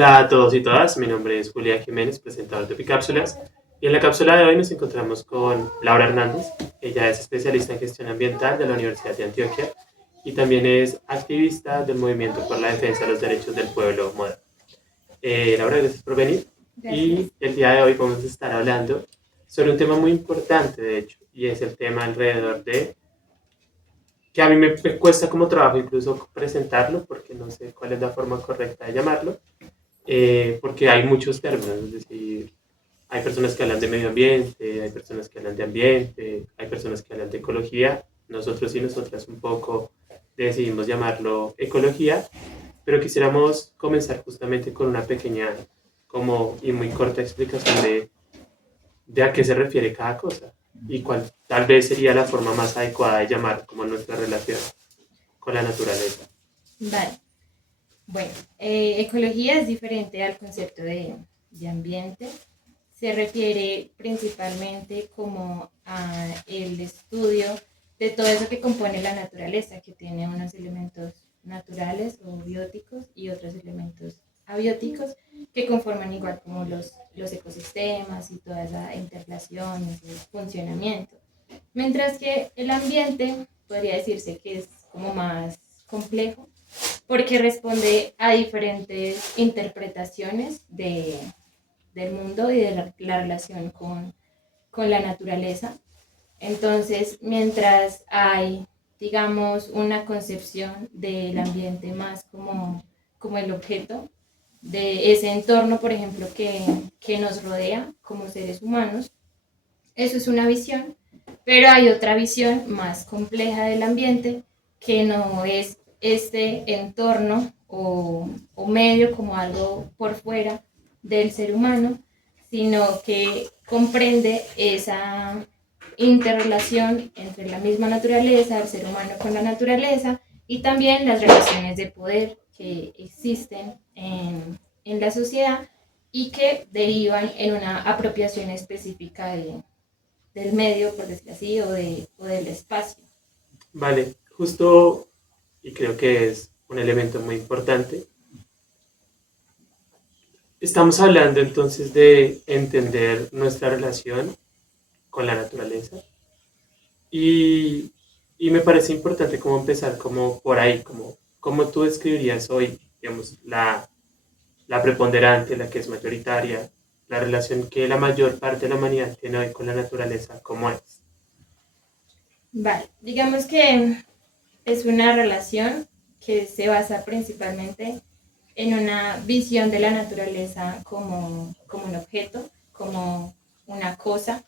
Hola a todos y todas, mi nombre es Julián Jiménez, presentador de Picápsulas, y en la cápsula de hoy nos encontramos con Laura Hernández. Ella es especialista en gestión ambiental de la Universidad de Antioquia y también es activista del movimiento por la defensa de los derechos del pueblo moderno. Laura, gracias por venir. Gracias. Y el día de hoy vamos a estar hablando sobre un tema muy importante, de hecho, y es el tema alrededor de que a mí me cuesta como trabajo incluso presentarlo, porque no sé cuál es la forma correcta de llamarlo, porque hay muchos términos, es decir, hay personas que hablan de medio ambiente, hay personas que hablan de ambiente, hay personas que hablan de ecología. Nosotros y nosotras un poco decidimos llamarlo ecología, pero quisiéramos comenzar justamente con una pequeña como y muy corta explicación de a qué se refiere cada cosa y cuál tal vez sería la forma más adecuada de llamar como nuestra relación con la naturaleza. Vale. Bueno, ecología es diferente al concepto de ambiente. Se refiere principalmente como a el estudio de todo eso que compone la naturaleza, que tiene unos elementos naturales o bióticos y otros elementos abióticos que conforman igual como los ecosistemas y toda esa interrelación, ese funcionamiento. Mientras que el ambiente podría decirse que es como más complejo porque responde a diferentes interpretaciones del mundo y de la relación con la naturaleza. Entonces, mientras hay, digamos, una concepción del ambiente más como el objeto de ese entorno, por ejemplo, que nos rodea como seres humanos, eso es una visión, pero hay otra visión más compleja del ambiente que no es este entorno o medio como algo por fuera del ser humano, sino que comprende esa interrelación entre la misma naturaleza, el ser humano con la naturaleza y también las relaciones de poder que existen en la sociedad y que derivan en una apropiación específica del medio, por decirlo así, o del espacio. Vale, justo, y creo que es un elemento muy importante. Estamos hablando entonces de entender nuestra relación con la naturaleza y, y me parece importante como empezar como por ahí, como tú describirías hoy, digamos, la preponderante, la que es mayoritaria, la relación que la mayor parte de la humanidad tiene hoy con la naturaleza, ¿cómo es? Vale, digamos que es una relación que se basa principalmente en una visión de la naturaleza como un objeto, como una cosa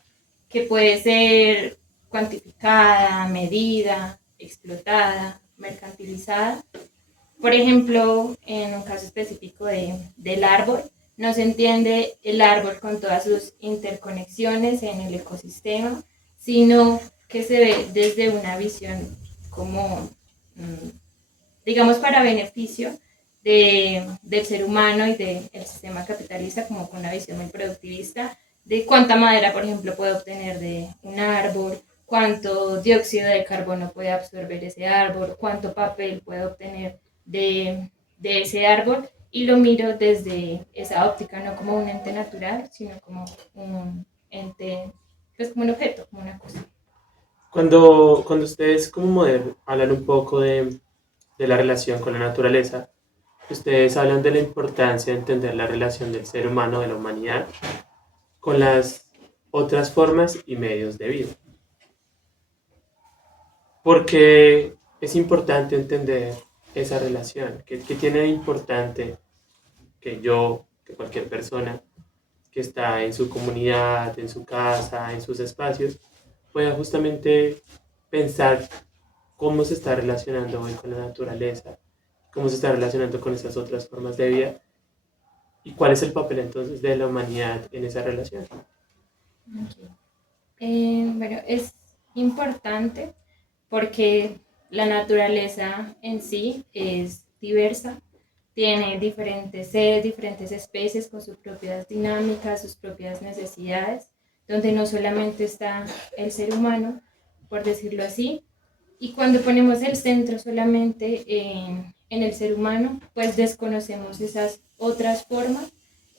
que puede ser cuantificada, medida, explotada, mercantilizada. Por ejemplo, en un caso específico del árbol, no se entiende el árbol con todas sus interconexiones en el ecosistema, sino que se ve desde una visión como, mm, digamos, para beneficio del ser humano y del sistema capitalista, como con una visión muy productivista, de cuánta madera, por ejemplo, puede obtener de un árbol, cuánto dióxido de carbono puede absorber ese árbol, cuánto papel puede obtener de ese árbol, y lo miro desde esa óptica, no como un ente natural, sino como un ente, pues como un objeto, como una cosa. Cuando ustedes como modelo hablan un poco de la relación con la naturaleza, ustedes hablan de la importancia de entender la relación del ser humano, de la humanidad, con las otras formas y medios de vida. Porque es importante entender esa relación, que tiene de importante que yo, que cualquier persona que está en su comunidad, en su casa, en sus espacios, pueda justamente pensar cómo se está relacionando hoy con la naturaleza, cómo se está relacionando con esas otras formas de vida y cuál es el papel entonces de la humanidad en esa relación. Okay. Bueno, es importante porque la naturaleza en sí es diversa, tiene diferentes seres, diferentes especies con sus propias dinámicas, sus propias necesidades, donde no solamente está el ser humano, por decirlo así, y cuando ponemos el centro solamente en el ser humano, pues desconocemos esas otras formas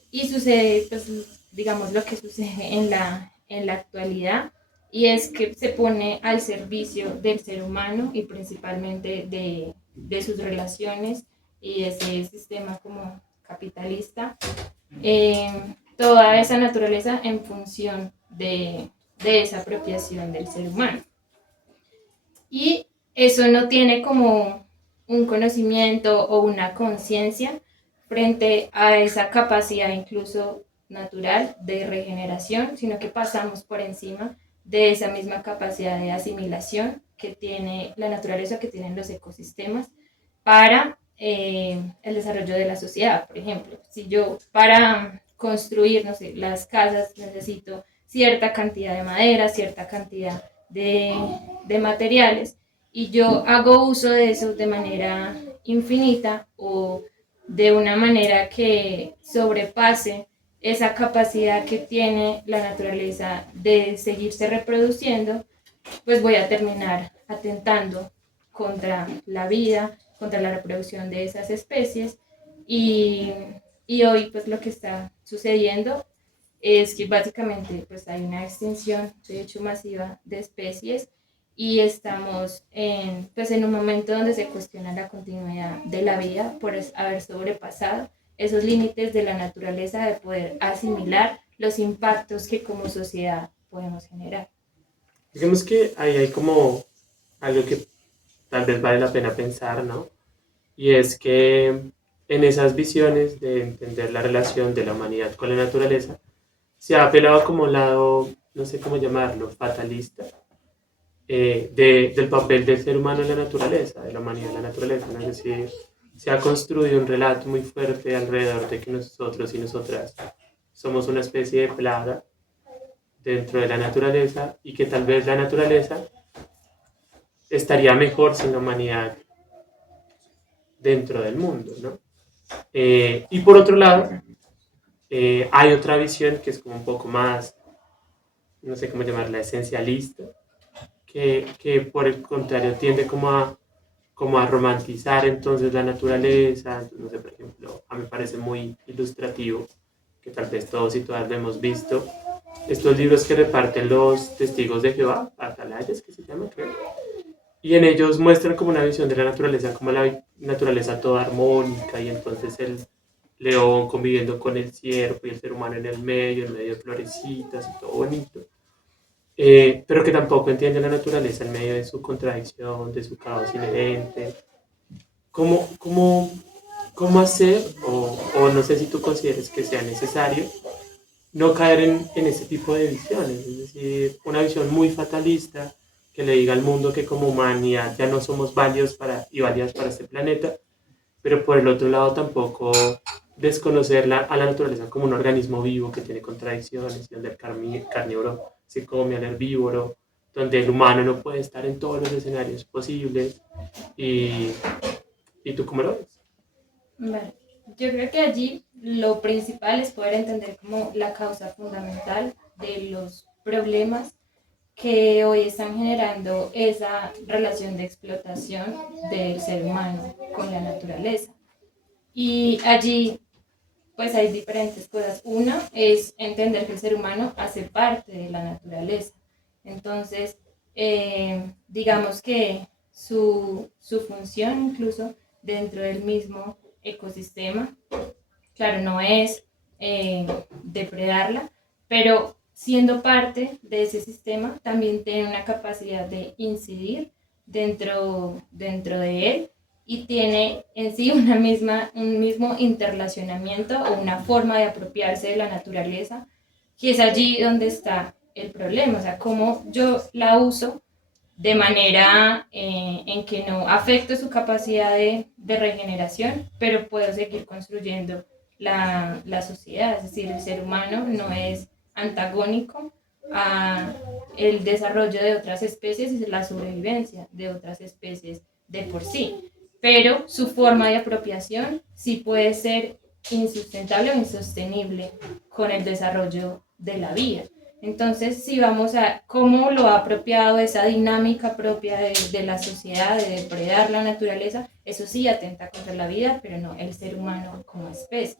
y sucede, pues, digamos, lo que sucede en la actualidad, y es que se pone al servicio del ser humano y principalmente de sus relaciones y ese sistema como capitalista, eh, toda esa naturaleza en función de esa apropiación del ser humano. Y eso no tiene como un conocimiento o una conciencia frente a esa capacidad incluso natural de regeneración, sino que pasamos por encima de esa misma capacidad de asimilación que tiene la naturaleza, que tienen los ecosistemas para el desarrollo de la sociedad. Por ejemplo, si yo para construir, no sé, las casas necesito cierta cantidad de madera, cierta cantidad de materiales, y yo hago uso de eso de manera infinita o de una manera que sobrepase esa capacidad que tiene la naturaleza de seguirse reproduciendo, pues voy a terminar atentando contra la vida, contra la reproducción de esas especies. Y, y hoy pues lo que está sucediendo es que básicamente pues hay una extinción, de hecho, masiva de especies, y estamos pues, en un momento donde se cuestiona la continuidad de la vida por haber sobrepasado esos límites de la naturaleza, de poder asimilar los impactos que como sociedad podemos generar. Digamos que ahí hay como algo que tal vez vale la pena pensar, ¿no? Y es que en esas visiones de entender la relación de la humanidad con la naturaleza, se ha apelado como un lado, no sé cómo llamarlo, fatalista, del papel del ser humano en la naturaleza, de la humanidad en la naturaleza, ¿no? Es decir, se ha construido un relato muy fuerte alrededor de que nosotros y nosotras somos una especie de plaga dentro de la naturaleza y que tal vez la naturaleza estaría mejor sin la humanidad dentro del mundo, ¿no? Y por otro lado, hay otra visión que es como un poco más, no sé cómo llamarla, esencialista, que por el contrario tiende como a romantizar entonces la naturaleza. Entonces, no sé, por ejemplo, a mí me parece muy ilustrativo, que tal vez todos y todas lo hemos visto, estos libros que reparten los testigos de Jehová, atalayas que se llama, creo, y en ellos muestran como una visión de la naturaleza, como la naturaleza toda armónica, y entonces el león conviviendo con el ciervo y el ser humano en medio de florecitas y todo bonito. Pero que tampoco entiende la naturaleza en medio de su contradicción, de su caos inherente. ¿Cómo, cómo, cómo hacer, o no sé si tú consideres que sea necesario, no caer en ese tipo de visiones? Es decir, una visión muy fatalista que le diga al mundo que como humanidad ya no somos válidos y válidas para este planeta, pero por el otro lado tampoco desconocer a la naturaleza como un organismo vivo que tiene contradicciones, donde el carnívoro se come al herbívoro, donde el humano no puede estar en todos los escenarios posibles. ¿Y, y tú cómo lo ves? Vale. Yo creo que allí lo principal es poder entender como la causa fundamental de los problemas que hoy están generando esa relación de explotación del ser humano con la naturaleza. Y allí pues hay diferentes cosas. Uno es entender que el ser humano hace parte de la naturaleza. Entonces, digamos que su función incluso dentro del mismo ecosistema, claro, no es depredarla, pero siendo parte de ese sistema, también tiene una capacidad de incidir dentro de él, y tiene en sí un mismo interrelacionamiento o una forma de apropiarse de la naturaleza, que es allí donde está el problema, o sea, cómo yo la uso de manera en que no afecte su capacidad de regeneración, pero puedo seguir construyendo la sociedad. Es decir, el ser humano no es antagónico a el desarrollo de otras especies y la sobrevivencia de otras especies de por sí, pero su forma de apropiación sí puede ser insustentable o insostenible con el desarrollo de la vida. Entonces, si vamos a cómo lo ha apropiado esa dinámica propia de la sociedad, de depredar la naturaleza, eso sí atenta contra la vida, pero no el ser humano como especie.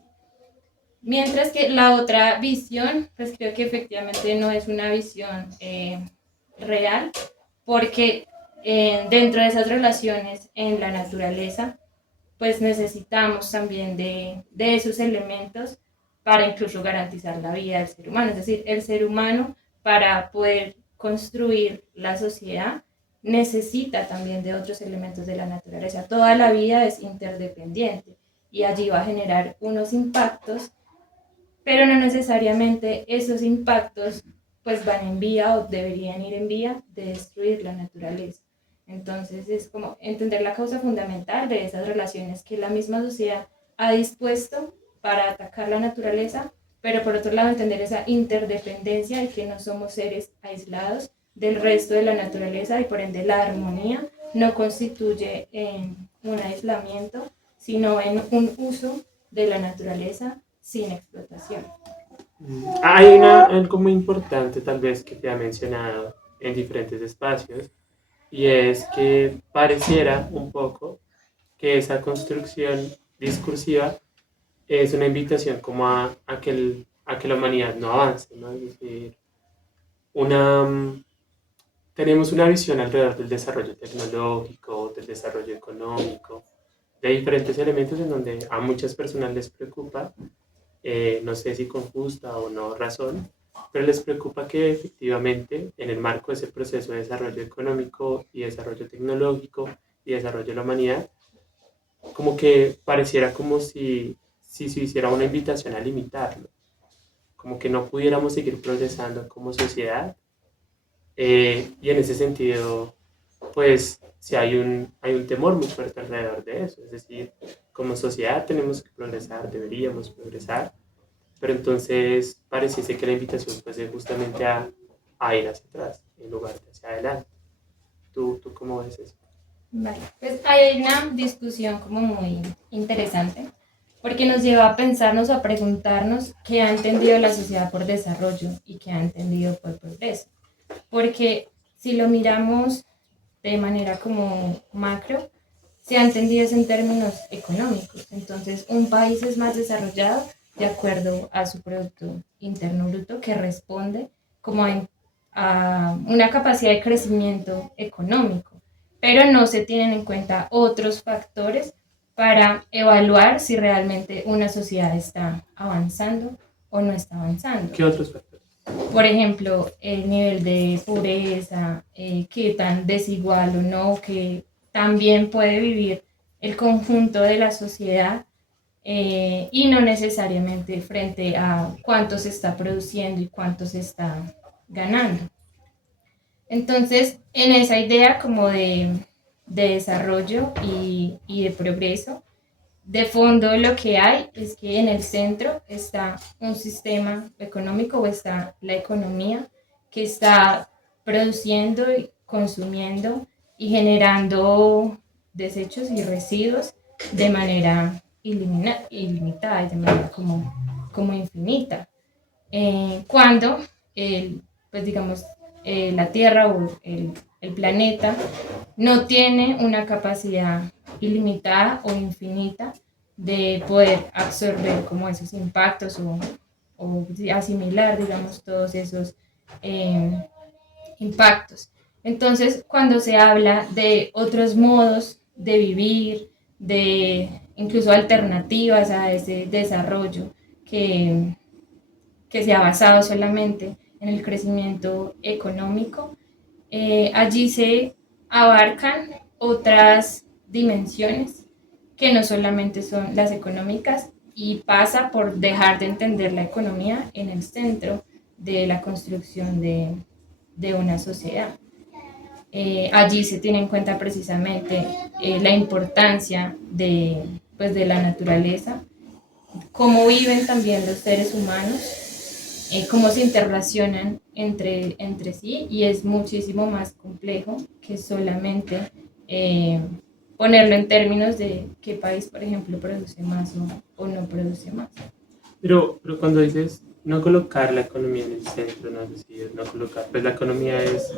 Mientras que la otra visión, pues creo que efectivamente no es una visión real, porque dentro de esas relaciones en la naturaleza, pues necesitamos también de esos elementos para incluso garantizar la vida del ser humano. Es decir, el ser humano para poder construir la sociedad necesita también de otros elementos de la naturaleza. Toda la vida es interdependiente y allí va a generar unos impactos, pero no necesariamente esos impactos pues van en vía o deberían ir en vía de destruir la naturaleza. Entonces es como entender la causa fundamental de esas relaciones que la misma sociedad ha dispuesto para atacar la naturaleza, pero por otro lado entender esa interdependencia y que no somos seres aislados del resto de la naturaleza y por ende la armonía no constituye un aislamiento, sino en un uso de la naturaleza sin explotación. Hay algo muy importante tal vez que te ha mencionado en diferentes espacios y es que pareciera un poco que esa construcción discursiva es una invitación como a que la humanidad no avance, ¿no? Es decir, una, tenemos una visión alrededor del desarrollo tecnológico, del desarrollo económico, de diferentes elementos en donde a muchas personas les preocupa, no sé si con justa o no razón, pero les preocupa que efectivamente en el marco de ese proceso de desarrollo económico y desarrollo tecnológico y desarrollo de la humanidad, como que pareciera como si se hiciera una invitación a limitarlo, como que no pudiéramos seguir progresando como sociedad. Y en ese sentido, pues sí hay un temor muy fuerte alrededor de eso. Es decir, como sociedad tenemos que progresar, deberíamos progresar, pero entonces pareciese que la invitación fuese justamente a ir hacia atrás en lugar de hacia adelante. ¿Tú cómo ves eso? Vale, pues hay una discusión como muy interesante porque nos lleva a pensarnos o a preguntarnos qué ha entendido la sociedad por desarrollo y qué ha entendido por progreso. Porque si lo miramos de manera como macro, se ha entendido eso en términos económicos. Entonces, un país es más desarrollado de acuerdo a su Producto Interno Bruto, que responde como a una capacidad de crecimiento económico, pero no se tienen en cuenta otros factores para evaluar si realmente una sociedad está avanzando o no está avanzando. ¿Qué otros factores? Por ejemplo, el nivel de pobreza, qué tan desigual o no, que también puede vivir el conjunto de la sociedad y no necesariamente frente a cuánto se está produciendo y cuánto se está ganando. Entonces, en esa idea como de desarrollo y de progreso, de fondo lo que hay es que en el centro está un sistema económico o está la economía que está produciendo y consumiendo y generando desechos y residuos de manera ilimitada y de manera como infinita. Cuando, pues digamos, la Tierra o el planeta no tiene una capacidad ilimitada o infinita de poder absorber como esos impactos o asimilar, digamos, todos esos eh, impactos. Entonces, cuando se habla de otros modos de vivir, de incluso alternativas a ese desarrollo que se ha basado solamente en el crecimiento económico, allí se abarcan otras dimensiones que no solamente son las económicas y pasa por dejar de entender la economía en el centro de la construcción de una sociedad. Allí se tiene en cuenta precisamente la importancia pues, de la naturaleza, cómo viven también los seres humanos, cómo se interrelacionan entre sí y es muchísimo más complejo que solamente eh, ponerlo en términos de qué país, por ejemplo, produce más o no produce más. Pero cuando dices no colocar la economía en el centro, no es decir, no colocar, pues la economía es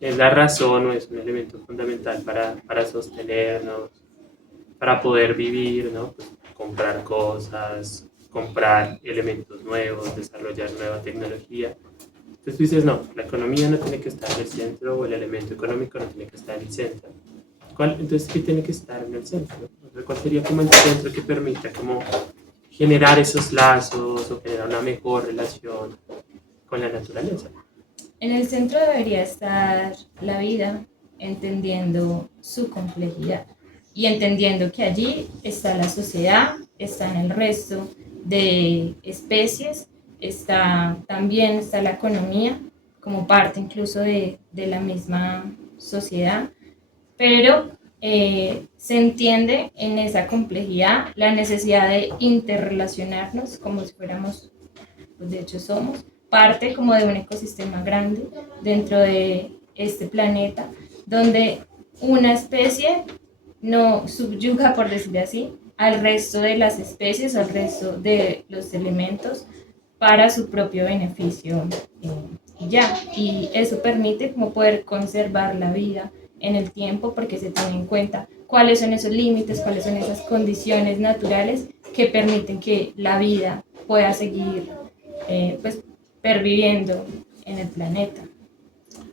la razón o es un elemento fundamental para sostenernos, para poder vivir, ¿no? Pues comprar cosas, comprar elementos nuevos, desarrollar nueva tecnología. Entonces tú dices, no, la economía no tiene que estar en el centro o el elemento económico no tiene que estar en el centro. Entonces, ¿qué tiene que estar en el centro? ¿Cuál sería como el centro que permita como generar esos lazos o generar una mejor relación con la naturaleza? En el centro debería estar la vida, entendiendo su complejidad y entendiendo que allí está la sociedad, están el resto de especies, también está la economía como parte incluso de la misma sociedad, pero se entiende en esa complejidad la necesidad de interrelacionarnos como si fuéramos, pues de hecho somos, parte como de un ecosistema grande dentro de este planeta, donde una especie no subyuga, por decir así, al resto de las especies, al resto de los elementos para su propio beneficio y eso permite como poder conservar la vida en el tiempo porque se tiene en cuenta cuáles son esos límites, cuáles son esas condiciones naturales que permiten que la vida pueda seguir pues perviviendo en el planeta.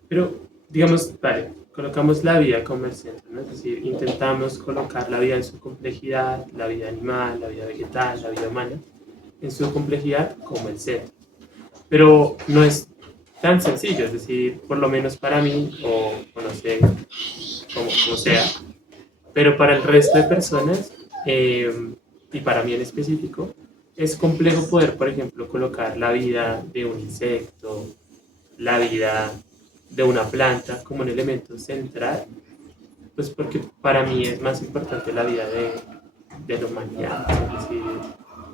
Pero, digamos, vale, colocamos la vida como el centro, ¿no? Es decir, intentamos colocar la vida en su complejidad, la vida animal, la vida vegetal, la vida humana, en su complejidad como el centro. Pero no es tan sencillo, es decir, por lo menos para mí, o no sé cómo sea, pero para el resto de personas, y para mí en específico, es complejo poder, por ejemplo, colocar la vida de un insecto, la vida de una planta como un elemento central, pues porque para mí es más importante la vida de la humanidad. Es decir,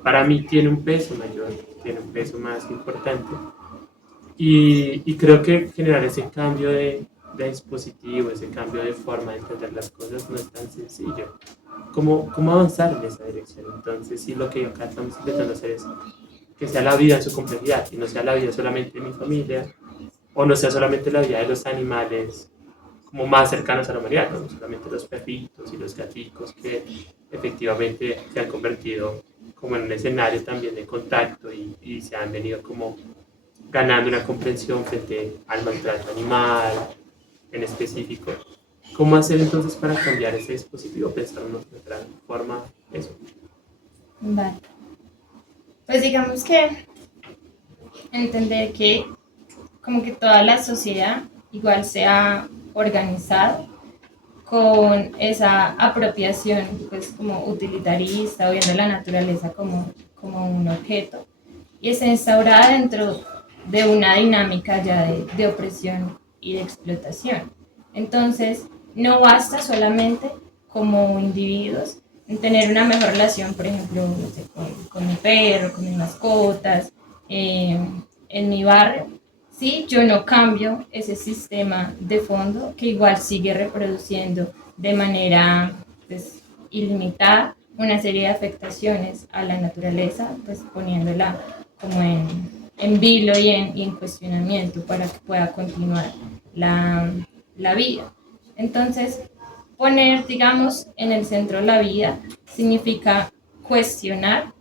para mí tiene un peso mayor, tiene un peso más importante. Y creo que generar ese cambio de dispositivo, ese cambio de forma de entender las cosas no es tan sencillo. ¿Cómo avanzar en esa dirección? Entonces, sí, lo que acá estamos intentando hacer es que sea la vida en su complejidad y no sea la vida solamente de mi familia o no sea solamente la vida de los animales como más cercanos a la humanidad, no solamente los perritos y los gaticos que efectivamente se han convertido como en un escenario también de contacto y se han venido como ganando una comprensión frente al maltrato animal en específico. ¿Cómo hacer entonces para cambiar ese dispositivo? Pensar en otra forma, eso. Vale. Pues digamos que entender que como que toda la sociedad igual se ha organizado con esa apropiación pues como utilitarista o viendo la naturaleza como un objeto y está instaurada dentro de una dinámica ya de opresión y de explotación. Entonces, no basta solamente como individuos en tener una mejor relación, por ejemplo, no sé, con mi perro, con mis mascotas, en mi barrio, si yo no cambio ese sistema de fondo que igual sigue reproduciendo de manera pues, ilimitada una serie de afectaciones a la naturaleza, pues poniéndola como en vilo y en cuestionamiento para que pueda continuar la vida. Entonces, poner, digamos, en el centro la vida significa cuestionar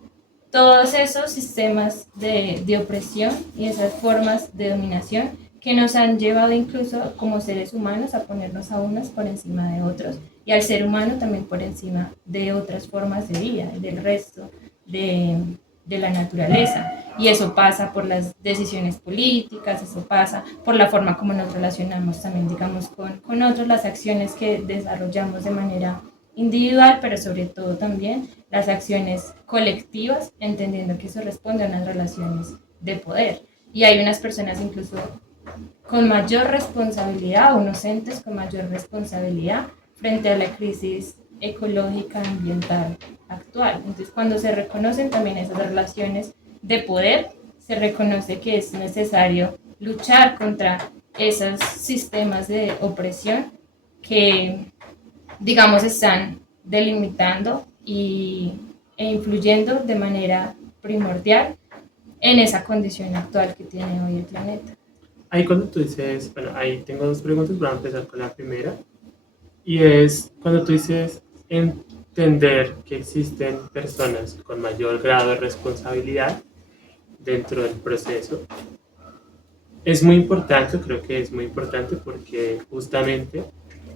todos esos sistemas de opresión y esas formas de dominación que nos han llevado incluso como seres humanos a ponernos a unos por encima de otros y al ser humano también por encima de otras formas de vida, del resto de, de la naturaleza. Y eso pasa por las decisiones políticas, eso pasa por la forma como nos relacionamos también, digamos, con otros, las acciones que desarrollamos de manera individual, pero sobre todo también las acciones colectivas, entendiendo que eso responde a unas relaciones de poder. Y hay unas personas incluso con mayor responsabilidad, unos entes con mayor responsabilidad frente a la crisis ecológica ambiental actual. Entonces, cuando se reconocen también esas relaciones de poder, se reconoce que es necesario luchar contra esos sistemas de opresión que, digamos, están delimitando e influyendo de manera primordial en esa condición actual que tiene hoy el planeta. Ahí cuando tú dices, bueno, ahí tengo dos preguntas, voy a empezar con la primera. Y es cuando tú dices entender que existen personas con mayor grado de responsabilidad dentro del proceso. Es muy importante, creo que es muy importante porque justamente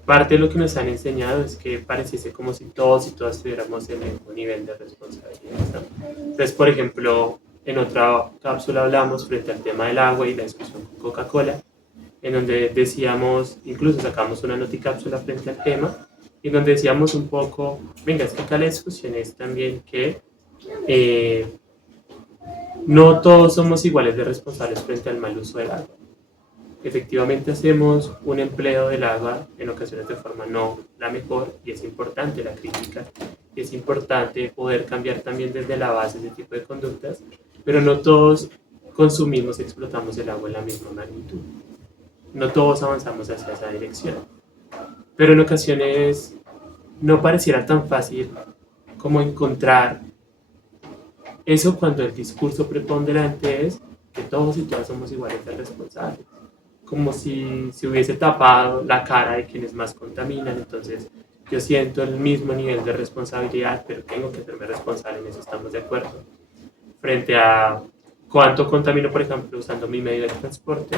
parte de lo que nos han enseñado es que pareciese como si todos y todas tuviéramos el mismo nivel de responsabilidad, ¿no? Entonces, por ejemplo, en otra cápsula hablamos frente al tema del agua y la discusión con Coca-Cola, en donde decíamos, incluso sacamos una noticápsula frente al tema, y donde decíamos un poco, venga, es que acá la discusión es también que eh, no todos somos iguales de responsables frente al mal uso del agua. Efectivamente hacemos un empleo del agua en ocasiones de forma no la mejor y es importante la crítica y es importante poder cambiar también desde la base ese tipo de conductas, pero no todos consumimos y explotamos el agua en la misma magnitud. No todos avanzamos hacia esa dirección, pero en ocasiones no pareciera tan fácil como encontrar eso cuando el discurso preponderante es que todos y todas somos iguales de responsables, como si se hubiese tapado la cara de quienes más contaminan. Entonces, yo siento el mismo nivel de responsabilidad, pero tengo que hacerme responsable, en eso estamos de acuerdo. Frente a cuánto contamino, por ejemplo, usando mi medio de transporte,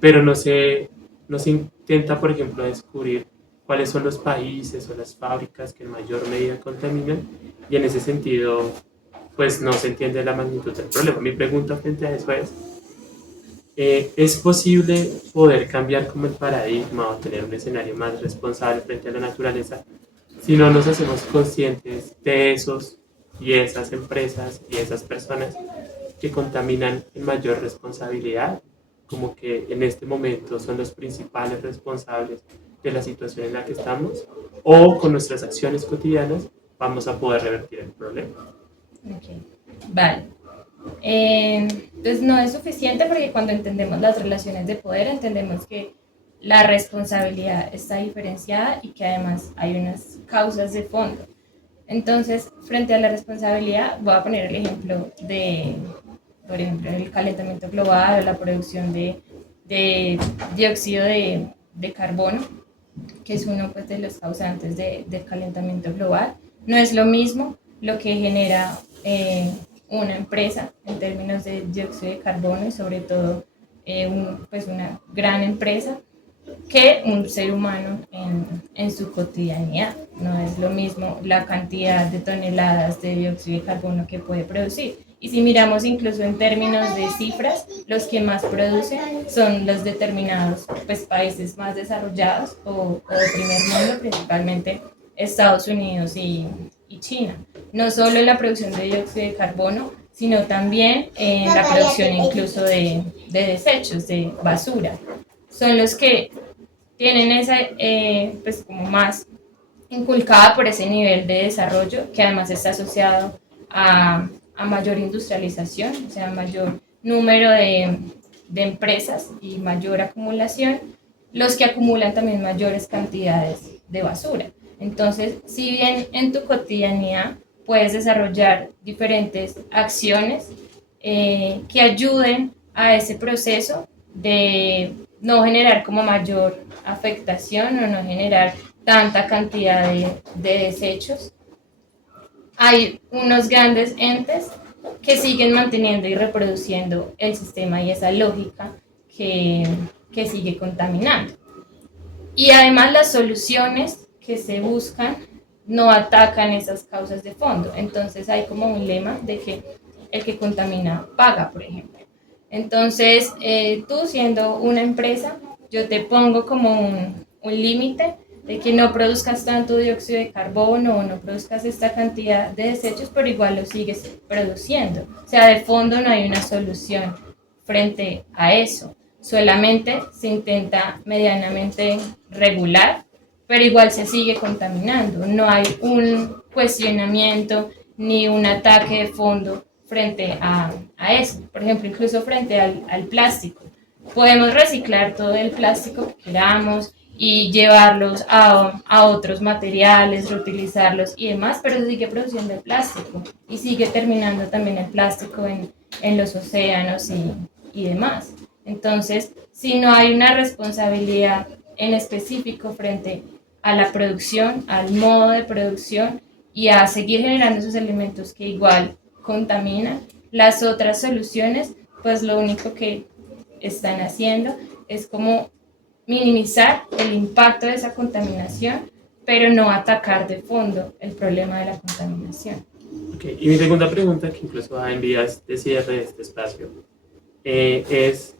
pero no se intenta, por ejemplo, descubrir cuáles son los países o las fábricas que en mayor medida contaminan y en ese sentido, pues no se entiende la magnitud del problema. Mi pregunta frente a eso ¿es posible poder cambiar como el paradigma o tener un escenario más responsable frente a la naturaleza si no nos hacemos conscientes de esos y esas empresas y esas personas que contaminan en mayor responsabilidad, como que en este momento son los principales responsables de la situación en la que estamos, o con nuestras acciones cotidianas vamos a poder revertir el problema? Okay. Vale. Entonces no es suficiente porque cuando entendemos las relaciones de poder entendemos que la responsabilidad está diferenciada y que además hay unas causas de fondo. Entonces, frente a la responsabilidad, voy a poner el ejemplo de, por ejemplo, el calentamiento global o la producción de dióxido de carbono, que es uno pues, de los causantes del calentamiento global. No es lo mismo lo que genera una empresa en términos de dióxido de carbono y sobre todo pues una gran empresa que un ser humano en su cotidianidad. No es lo mismo la cantidad de toneladas de dióxido de carbono que puede producir. Y si miramos incluso en términos de cifras, los que más producen son los determinados pues, países más desarrollados o de primer mundo, principalmente Estados Unidos y China. No solo en la producción de dióxido de carbono, sino también en la producción incluso de desechos, de basura. Son los que tienen esa, pues como más inculcada por ese nivel de desarrollo que además está asociado a mayor industrialización, o sea, mayor número de empresas y mayor acumulación, los que acumulan también mayores cantidades de basura. Entonces, si bien en tu cotidianidad puedes desarrollar diferentes acciones que ayuden a ese proceso de no generar como mayor afectación o no generar tanta cantidad de desechos, hay unos grandes entes que siguen manteniendo y reproduciendo el sistema y esa lógica que sigue contaminando. Y además las soluciones que se buscan no atacan esas causas de fondo. Entonces hay como un lema de que el que contamina paga, por ejemplo. Entonces tú siendo una empresa, yo te pongo como un límite de que no produzcas tanto dióxido de carbono o no produzcas esta cantidad de desechos, pero igual lo sigues produciendo. O sea, de fondo no hay una solución frente a eso. Solamente se intenta medianamente regular, pero igual se sigue contaminando. No hay un cuestionamiento ni un ataque de fondo frente a eso. Por ejemplo, incluso frente al plástico. Podemos reciclar todo el plástico que queramos y llevarlos a otros materiales, reutilizarlos y demás, pero se sigue produciendo el plástico y sigue terminando también el plástico en los océanos y demás. Entonces, si no hay una responsabilidad en específico frente a la producción, al modo de producción y a seguir generando esos elementos que igual contaminan, las otras soluciones, pues lo único que están haciendo es como minimizar el impacto de esa contaminación, pero no atacar de fondo el problema de la contaminación. Okay. Y mi segunda pregunta, que incluso va en vías de cierre de este espacio, es,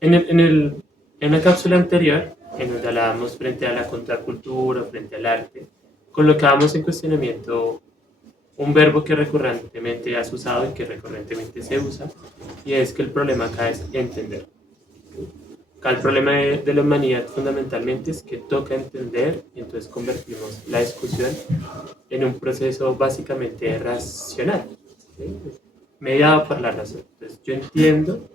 en, el, en, el, en la cápsula anterior, en donde hablábamos frente a la contracultura, frente al arte, colocábamos en cuestionamiento un verbo que recurrentemente has usado y que recurrentemente se usa, y es que el problema acá es entender. Acá el problema de la humanidad fundamentalmente es que toca entender y entonces convertimos la discusión en un proceso básicamente racional, ¿sí? Mediado por la razón. Entonces yo entiendo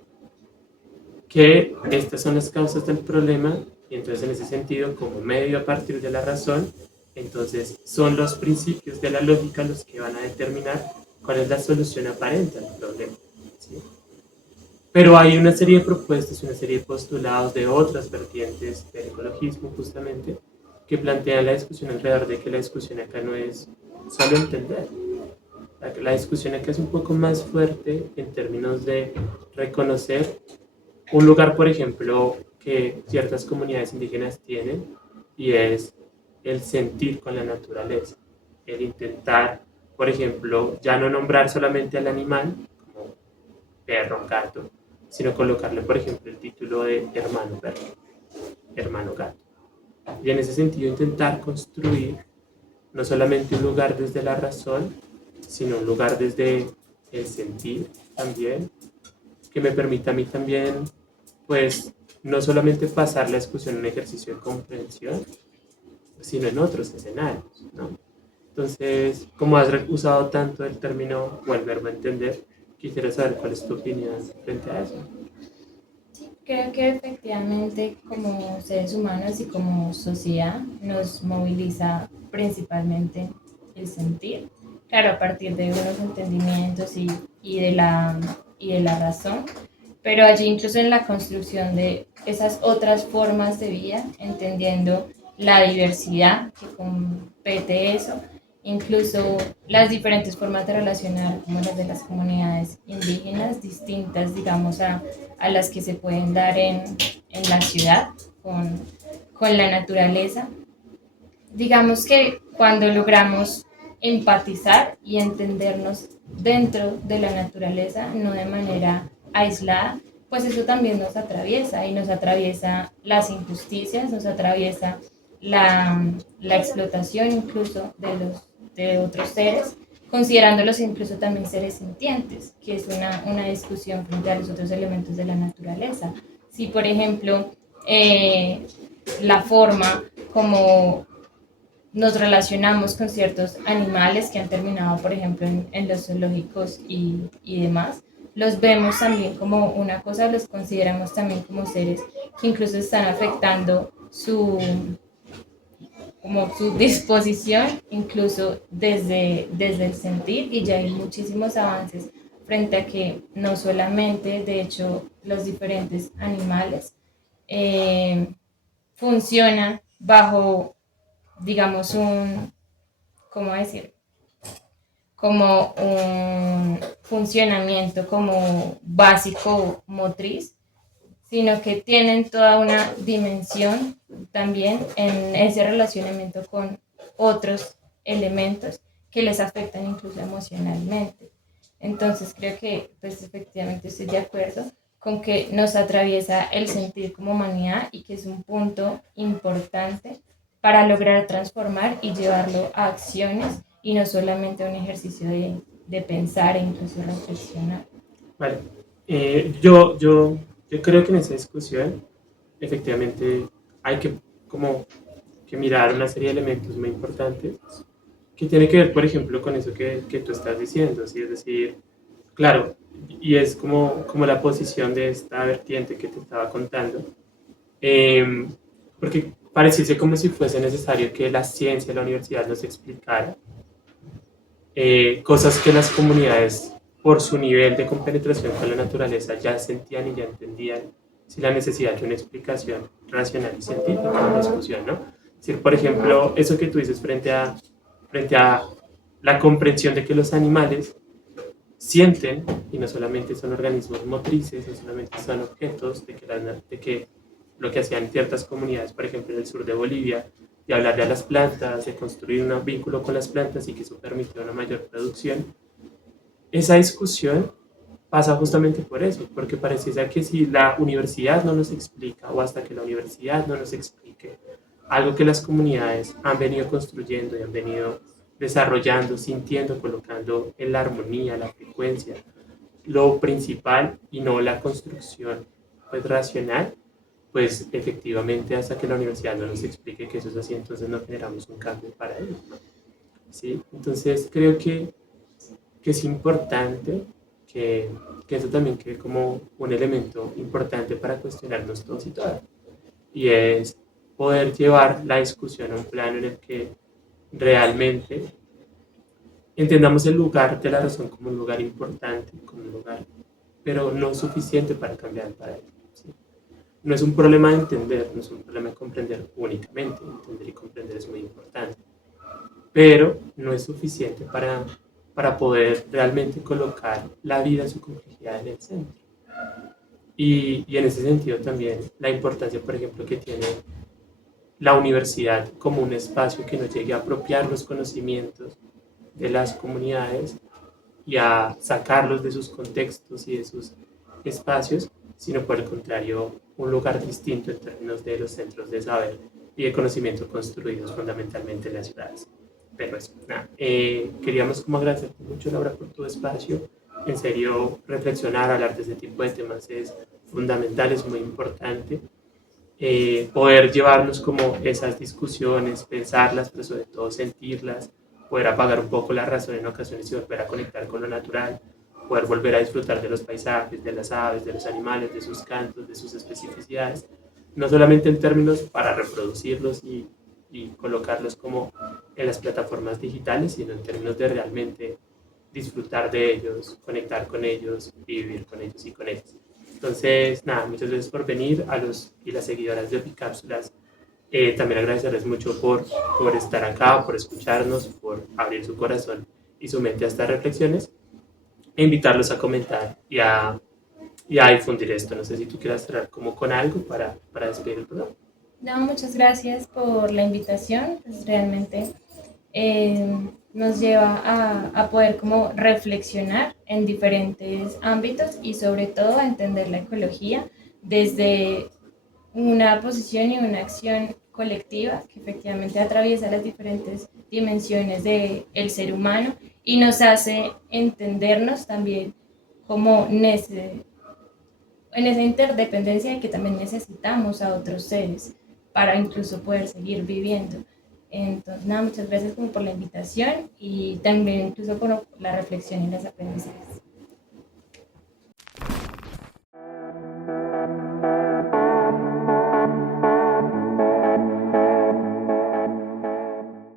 que estas son las causas del problema y entonces en ese sentido, como medio a partir de la razón, entonces son los principios de la lógica los que van a determinar cuál es la solución aparente al problema, ¿sí? Pero hay una serie de propuestas, una serie de postulados de otras vertientes del ecologismo justamente que plantean la discusión alrededor de que la discusión acá no es solo entender. La discusión acá es un poco más fuerte en términos de reconocer un lugar, por ejemplo, que ciertas comunidades indígenas tienen y es el sentir con la naturaleza, el intentar, por ejemplo, ya no nombrar solamente al animal como perro, gato, sino colocarle, por ejemplo, el título de hermano perro, hermano gato. Y en ese sentido intentar construir no solamente un lugar desde la razón, sino un lugar desde el sentir también, que me permita a mí también, pues, no solamente pasar la discusión en un ejercicio de comprensión, sino en otros escenarios, ¿no? Entonces, como has usado tanto el término o el verbo entender, quisiera saber cuál es tu opinión frente a eso. Creo que efectivamente como seres humanos y como sociedad nos moviliza principalmente el sentir, claro, a partir de unos entendimientos y de la razón, pero allí incluso en la construcción de esas otras formas de vida, entendiendo la diversidad que compete eso, incluso las diferentes formas de relacionar, como las de las comunidades indígenas, distintas, digamos, a las que se pueden dar en la ciudad con la naturaleza. Digamos que cuando logramos empatizar y entendernos dentro de la naturaleza, no de manera aislada, pues eso también nos atraviesa y nos atraviesa las injusticias, nos atraviesa la explotación incluso de otros seres, considerándolos incluso también seres sintientes, que es una discusión frente a los otros elementos de la naturaleza. Si, por ejemplo, la forma como nos relacionamos con ciertos animales que han terminado, por ejemplo, en los zoológicos y demás, los vemos también como una cosa, los consideramos también como seres que incluso están afectando como su disposición, incluso desde el sentir, y ya hay muchísimos avances frente a que no solamente, de hecho, los diferentes animales funcionan bajo, digamos, ¿cómo decir? Como un funcionamiento como básico motriz, sino que tienen toda una dimensión también en ese relacionamiento con otros elementos que les afectan incluso emocionalmente. Entonces creo que pues efectivamente estoy de acuerdo con que nos atraviesa el sentir como humanidad y que es un punto importante para lograr transformar y llevarlo a acciones y no solamente a un ejercicio de pensar e incluso reflexionar. Vale. Yo creo que en esa discusión efectivamente hay que como que mirar una serie de elementos muy importantes que tiene que ver, por ejemplo, con eso que tú estás diciendo, ¿sí? Es decir, claro, y es como la posición de esta vertiente que te estaba contando, eh, porque pareciese como si fuese necesario que la ciencia, la universidad nos explicara cosas que las comunidades por su nivel de compenetración con la naturaleza, ya sentían y ya entendían si la necesidad de una explicación racional y científica en la discusión, ¿no? Es decir, por ejemplo, eso que tú dices frente a la comprensión de que los animales sienten, y no solamente son organismos motrices, no solamente son objetos, de que lo que hacían ciertas comunidades, por ejemplo, en el sur de Bolivia, de hablarle a las plantas, de construir un vínculo con las plantas y que eso permitió una mayor producción. Esa discusión pasa justamente por eso, porque pareciera que si la universidad no nos explica, o hasta que la universidad no nos explique, algo que las comunidades han venido construyendo y han venido desarrollando, sintiendo, colocando en la armonía, la frecuencia, lo principal y no la construcción pues, racional, pues efectivamente hasta que la universidad no nos explique que eso es así, entonces no generamos un cambio para ello. ¿Sí? Entonces creo que es importante que, que eso también quede como un elemento importante para cuestionarnos todos y todas. Y es poder llevar la discusión a un plano en el que realmente entendamos el lugar de la razón como un lugar importante, como un lugar, pero no suficiente para cambiar el paradigma. ¿Sí? No es un problema de entender, no es un problema de comprender únicamente, entender y comprender es muy importante, pero no es suficiente para poder realmente colocar la vida en su complejidad en el centro. Y en ese sentido también la importancia, por ejemplo, que tiene la universidad como un espacio que nos llegue a apropiar los conocimientos de las comunidades y a sacarlos de sus contextos y de sus espacios, sino por el contrario, un lugar distinto en términos de los centros de saber y de conocimiento construidos fundamentalmente en las ciudades. Pero eso, nada. Queríamos como agradecerte mucho, Laura, por tu espacio. En serio, reflexionar, hablar de ese tipo de temas es fundamental, es muy importante. Poder llevarnos como esas discusiones, pensarlas, pero sobre todo sentirlas, poder apagar un poco la razón en ocasiones y volver a conectar con lo natural, poder volver a disfrutar de los paisajes, de las aves, de los animales, de sus cantos, de sus especificidades, no solamente en términos para reproducirlos y colocarlos como en las plataformas digitales, sino en términos de realmente disfrutar de ellos, conectar con ellos, vivir con ellos y con ellos. Entonces, nada, muchas gracias por venir a los y las seguidoras de Bicápsulas. También agradecerles mucho por estar acá, por escucharnos, por abrir su corazón y su mente a estas reflexiones e invitarlos a comentar y a difundir esto. No sé si tú quieras cerrar como con algo para despedir el programa. No, muchas gracias por la invitación. Pues realmente eh, nos lleva a poder como reflexionar en diferentes ámbitos y sobre todo a entender la ecología desde una posición y una acción colectiva que efectivamente atraviesa las diferentes dimensiones del ser humano y nos hace entendernos también como en esa interdependencia de que también necesitamos a otros seres para incluso poder seguir viviendo. Entonces, nada, muchas gracias como por la invitación y también incluso por la reflexión y las aprendizajes.